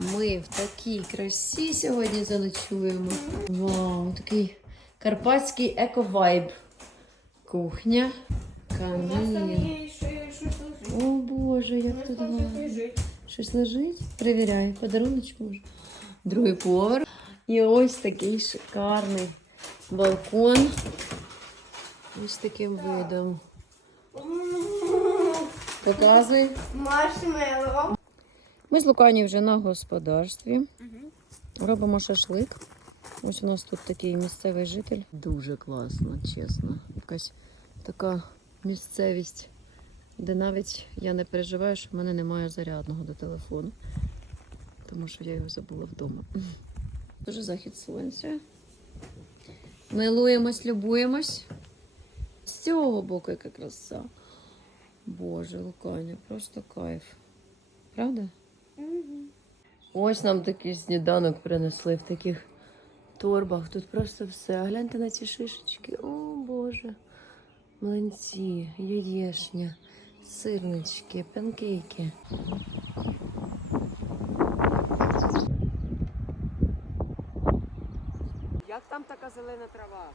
Ми в такій красі сьогодні заночуємо. Вау, такий карпатський еко-вайб. Кухня, камін. О Боже, як тут гарно. Щось лежить? Перевіряй, подаруночок може. Другий поверх. І ось такий шикарний балкон. Ось таким видом. Показуй. Маршмеллоу. Ми з Лукані вже на господарстві. Робимо шашлик. Ось у нас тут такий місцевий житель. Дуже класно, чесно. Якась така місцевість, де навіть я не переживаю, що в мене немає зарядного до телефону. Тому що я його забула вдома. Дуже захід сонця. Милуємось, любуємось. З цього боку яка краса. Боже, Луканя, просто кайф. Правда? Ось нам такий сніданок принесли в таких торбах. Тут просто все. А гляньте на ці шишечки. О Боже. Млинці, яєшня, сирнички, панкейки. Як там така зелена трава?